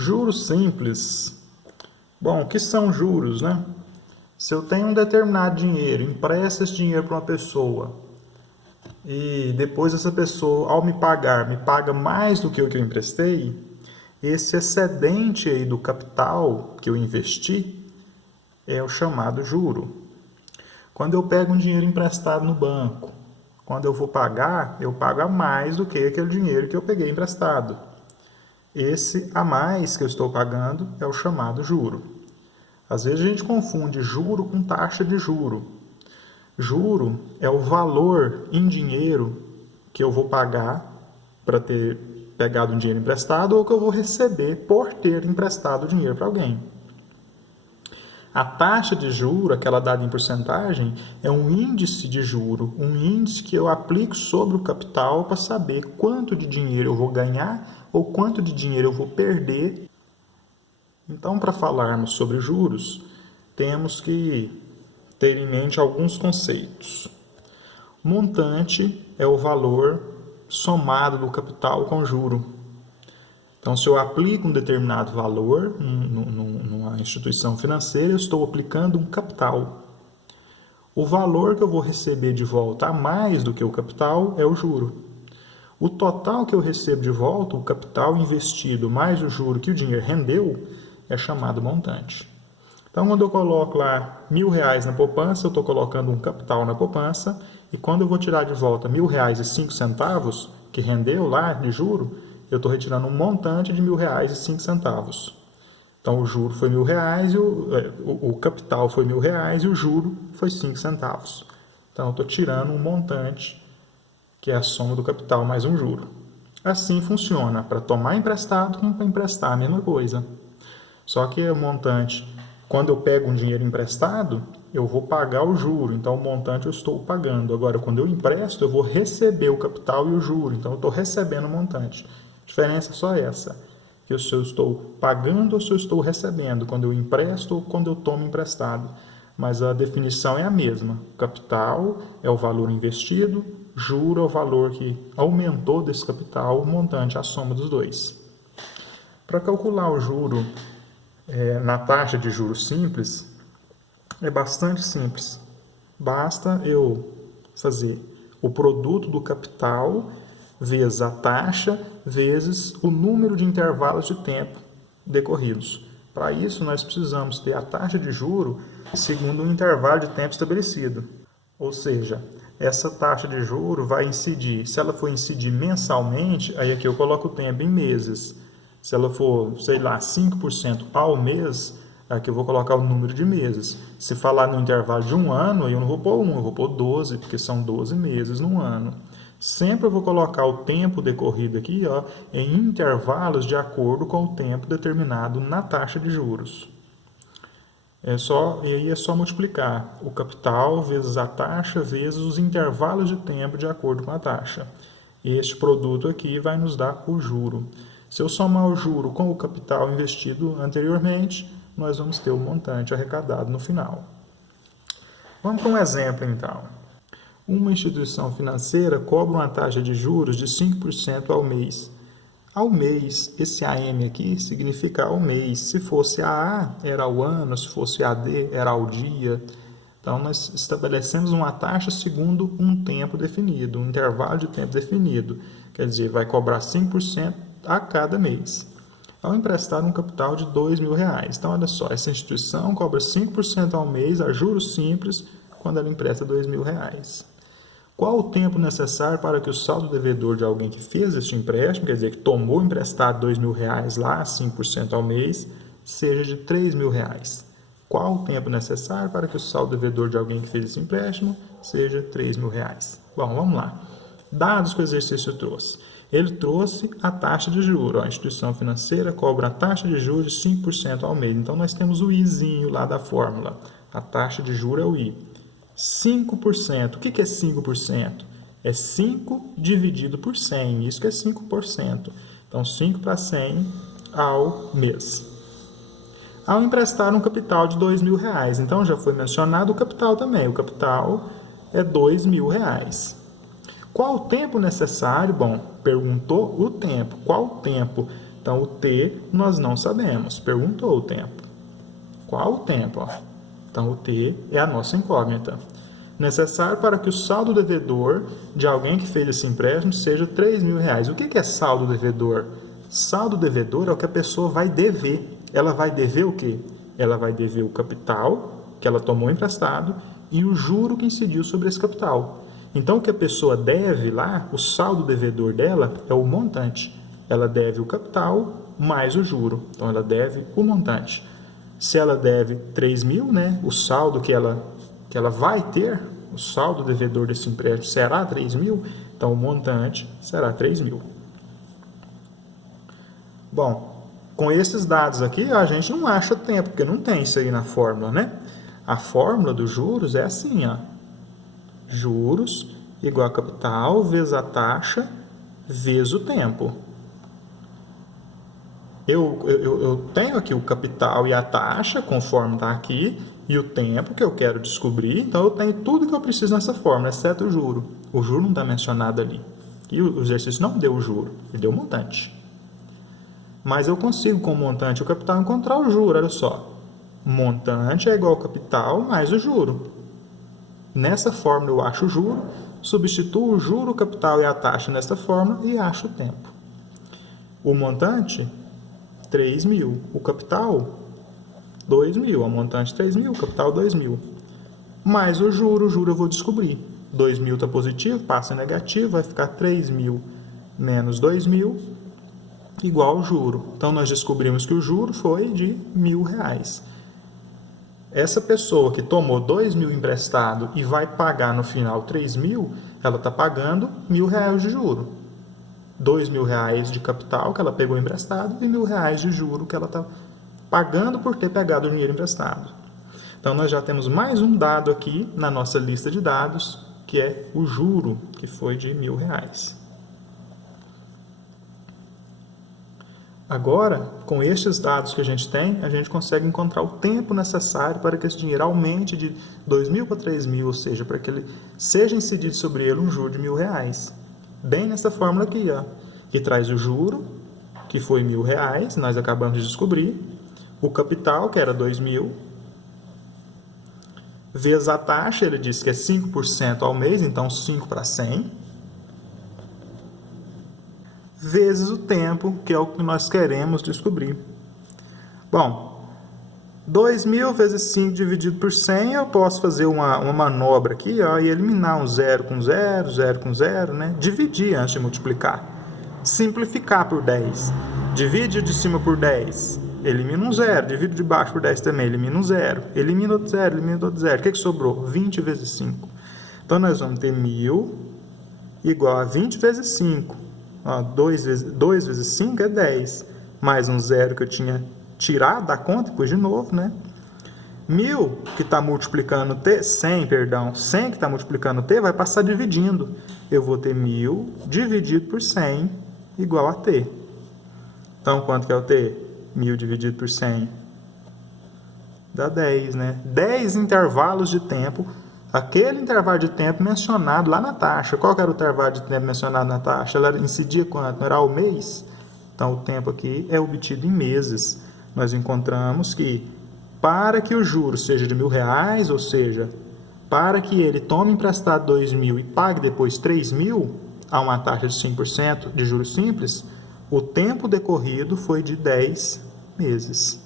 Juros simples. Bom, o que são juros, né? Se eu tenho um determinado dinheiro, empresto esse dinheiro para uma pessoa e depois essa pessoa, ao me pagar, me paga mais do que o que eu emprestei, esse excedente aí do capital que eu investi é o chamado juro. Quando eu pego um dinheiro emprestado no banco, quando eu vou pagar, eu pago a mais do que aquele dinheiro que eu peguei emprestado. Esse a mais que eu estou pagando é o chamado juro. Às vezes a gente confunde juro com taxa de juro. Juro é o valor em dinheiro que eu vou pagar para ter pegado um dinheiro emprestado ou que eu vou receber por ter emprestado o dinheiro para alguém. A taxa de juro, aquela dada em porcentagem, é um índice de juro, um índice que eu aplico sobre o capital para saber quanto de dinheiro eu vou ganhar ou quanto de dinheiro eu vou perder. Então, para falarmos sobre juros, temos que ter em mente alguns conceitos. Montante é o valor somado do capital com juro. Então, se eu aplico um determinado valor numa instituição financeira, eu estou aplicando um capital. O valor que eu vou receber de volta a mais do que o capital é o juro. O total que eu recebo de volta, o capital investido mais o juro que o dinheiro rendeu, é chamado montante. Então, quando eu coloco lá R$1.000 na poupança, eu estou colocando um capital na poupança, e quando eu vou tirar de volta R$1.000,05, que rendeu lá de juro, eu estou retirando um montante de R$1.000,05. Então, o juro foi R$1.000, o capital foi R$1.000 e o juro foi 5 centavos. Então, eu estou tirando um montante, que é a soma do capital mais um juro. Assim funciona para tomar emprestado como para emprestar, a mesma coisa. Só que o montante, quando eu pego um dinheiro emprestado, eu vou pagar o juro, então o montante eu estou pagando. Agora, quando eu empresto, eu vou receber o capital e o juro, então eu estou recebendo o montante. A diferença é só essa, que se eu estou pagando ou se eu estou recebendo, quando eu empresto ou quando eu tomo emprestado. Mas a definição é a mesma. Capital é o valor investido, juro é o valor que aumentou desse capital, o montante é a soma dos dois. Para calcular o juro na taxa de juros simples, é bastante simples. Basta eu fazer o produto do capital vezes a taxa vezes o número de intervalos de tempo decorridos. Para isso, nós precisamos ter a taxa de juro segundo um intervalo de tempo estabelecido. Ou seja, essa taxa de juro vai incidir, se ela for incidir mensalmente, aí aqui eu coloco o tempo em meses. Se ela for, sei lá, 5% ao mês, aqui eu vou colocar o número de meses. Se falar no intervalo de um ano, aí eu não vou pôr 1, eu vou pôr 12, porque são 12 meses num ano. Sempre eu vou colocar o tempo decorrido aqui em intervalos de acordo com o tempo determinado na taxa de juros. E aí é só multiplicar o capital vezes a taxa vezes os intervalos de tempo de acordo com a taxa. Este produto aqui vai nos dar o juro. Se eu somar o juro com o capital investido anteriormente, nós vamos ter o montante arrecadado no final. Vamos para um exemplo, então. Uma instituição financeira cobra uma taxa de juros de 5% ao mês. Ao mês, esse AM aqui significa ao mês. Se fosse AA, era ao ano. Se fosse AD, era ao dia. Então, nós estabelecemos uma taxa segundo um tempo definido, um intervalo de tempo definido. Quer dizer, vai cobrar 5% a cada mês. Ao emprestar um capital de R$2.000. Então, olha só, essa instituição cobra 5% ao mês a juros simples quando ela empresta R$2.000. Qual o tempo necessário para que o saldo devedor de alguém que fez este empréstimo, quer dizer, que tomou emprestado R$2.000 lá, 5% ao mês, seja de R$3.000? Qual o tempo necessário para que o saldo devedor de alguém que fez esse empréstimo seja R$3.000? Bom, vamos lá. Dados que o exercício trouxe. Ele trouxe a taxa de juros. A instituição financeira cobra a taxa de juros de 5% ao mês. Então, nós temos o Izinho lá da fórmula. A taxa de juros é o I. 5%. O que é 5%? É 5 dividido por 100. Isso que é 5%. Então, 5 para 100 ao mês. Ao emprestar um capital de R$2.000. Então, já foi mencionado o capital também. O capital é R$2.000. Qual o tempo necessário? Bom, perguntou o tempo. Qual o tempo Então, o T nós não sabemos. Perguntou o tempo. Qual o tempo? Então, o T é a nossa incógnita. Necessário para que o saldo devedor de alguém que fez esse empréstimo seja R$3.000. O que é saldo devedor? Saldo devedor é o que a pessoa vai dever. Ela vai dever o quê? Ela vai dever o capital que ela tomou emprestado e o juro que incidiu sobre esse capital. Então, o que a pessoa deve lá, o saldo devedor dela é o montante. Ela deve o capital mais o juro. Então, ela deve o montante. Se ela deve 3.000, né, o saldo que ela vai ter, o saldo devedor desse empréstimo será 3.000, então o montante será 3.000. Bom, com esses dados aqui, a gente não acha tempo, porque não tem isso aí na fórmula, né? A fórmula dos juros é assim, ó. Juros igual a capital vezes a taxa vezes o tempo. Eu tenho aqui o capital e a taxa, conforme está aqui, e o tempo que eu quero descobrir. Então, eu tenho tudo que eu preciso nessa fórmula, exceto o juro. O juro não está mencionado ali. E o exercício não deu o juro, ele deu o montante. Mas eu consigo, com o montante e o capital, encontrar o juro. Olha só. Montante é igual ao capital mais o juro. Nessa fórmula eu acho o juro, substituo o juro, o capital e a taxa nessa fórmula e acho o tempo. O montante, 3.000. O capital, 2.000. O montante, 3.000. O capital, 2.000. Mais o juro eu vou descobrir. 2.000 está positivo, passa negativo, vai ficar 3.000 menos 2.000 igual ao juro. Então, nós descobrimos que o juro foi de R$1.000. Essa pessoa que tomou 2.000 emprestado e vai pagar no final 3.000, ela está pagando R$1.000 de juro. R$2.000 de capital que ela pegou emprestado e R$1.000 de juro que ela está pagando por ter pegado o dinheiro emprestado. Então, nós já temos mais um dado aqui na nossa lista de dados, que é o juro, que foi de R$1.000. Agora, com estes dados que a gente tem, a gente consegue encontrar o tempo necessário para que esse dinheiro aumente de 2.000 para 3.000, ou seja, para que ele seja incidido sobre ele um juro de R$1.000. Bem nessa fórmula aqui, ó, que traz o juro, que foi R$1.000, nós acabamos de descobrir, o capital, que era 2.000, vezes a taxa, ele disse que é 5% ao mês, então 5 para 100, vezes o tempo, que é o que nós queremos descobrir. Bom, 2.000 vezes 5 dividido por 100, eu posso fazer uma manobra aqui, ó, e eliminar um 0 com 0, 0 com 0, né? Dividir antes de multiplicar. Simplificar por 10. Divide de cima por 10, elimina um 0. Divide de baixo por 10 também, elimina um 0. Elimina outro 0, elimina outro 0. O que sobrou? 20 vezes 5. Então, nós vamos ter 1.000 igual a 20 vezes 5. 2 vezes 5 é 10, mais um 0 que eu tinha tirado da conta, depois de novo, né? 1.000 que está multiplicando T, 100 que está multiplicando T, vai passar dividindo. Eu vou ter 1.000 dividido por 100 igual a T. Então, quanto que é o T? 1.000 dividido por 100 dá 10, né? 10 intervalos de tempo. Aquele intervalo de tempo mencionado lá na taxa. Qual que era o intervalo de tempo mencionado na taxa? Ela incidia quanto? Não era ao mês? Então, o tempo aqui é obtido em meses. Nós encontramos que para que o juro seja de R$1.000, ou seja, para que ele tome emprestado 2.000 e pague depois 3.000, a uma taxa de 5% de juros simples, o tempo decorrido foi de 10 meses.